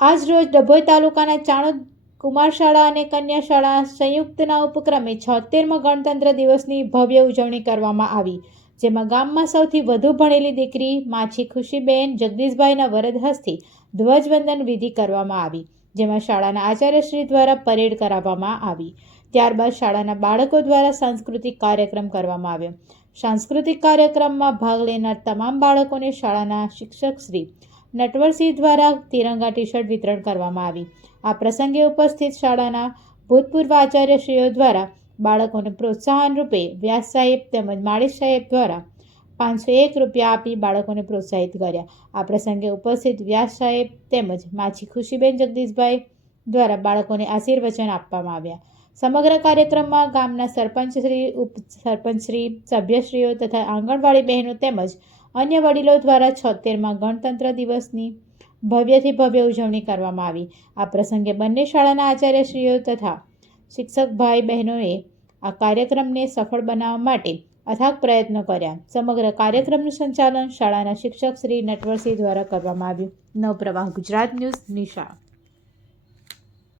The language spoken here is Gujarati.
આજ રોજ ડભોઈ તાલુકાના ચાણોદ કુમાર શાળા અને કન્યા શાળા સંયુક્તના ઉપક્રમે છોતેરમો ગણતંત્ર દિવસની ભવ્ય ઉજવણી કરવામાં આવી, જેમાં ગામમાં સૌથી વધુ ભણેલી દીકરી માછી ખુશીબેન, જગદીશભાઈના વરદ હસ્તે ધ્વજવંદન વિધિ કરવામાં આવી, જેમાં શાળાના આચાર્યશ્રી દ્વારા પરેડ કરાવવામાં આવી. ત્યારબાદ શાળાના બાળકો દ્વારા સાંસ્કૃતિક કાર્યક્રમ કરવામાં આવ્યો. સાંસ્કૃતિક કાર્યક્રમમાં ભાગ લેનાર તમામ બાળકોને શાળાના શિક્ષક શ્રી નટવરસિંહ દ્વારા તિરંગા ટી શર્ટ વિતરણ કરવામાં આવી. આ પ્રસંગે ઉપસ્થિત શાળાના ભૂતપૂર્વ આચાર્યશ્રીઓ દ્વારા બાળકોને પ્રોત્સાહન રૂપે વ્યાસ સાહેબ તેમજ માળી સાહેબ દ્વારા પાંચસો એક રૂપિયા આપી બાળકોને પ્રોત્સાહિત કર્યા. આ પ્રસંગે ઉપસ્થિત વ્યાસ સાહેબ તેમજ માછી ખુશીબેન જગદીશભાઈ દ્વારા બાળકોને આશીર્વચન આપવામાં આવ્યા. સમગ્ર કાર્યક્રમમાં ગામના સરપંચશ્રી ઉપસરપંચશ્રી સભ્યશ્રીઓ તથા આંગણવાડી બહેનો તેમજ અન્ય વડીલો દ્વારા છોતેરમાં ગણતંત્ર દિવસની ભવ્યથી ભવ્ય ઉજવણી કરવામાં આવી. આ પ્રસંગે બંને શાળાના આચાર્યશ્રીઓ તથા શિક્ષક ભાઈ બહેનોએ આ કાર્યક્રમને સફળ બનાવવા માટે અથાગ પ્રયત્નો કર્યા. સમગ્ર કાર્યક્રમનું સંચાલન શાળાના શિક્ષક શ્રી નટવરસિંહ દ્વારા કરવામાં આવ્યું. નવપ્રવાહ, ગુજરાત ન્યૂઝ નિશા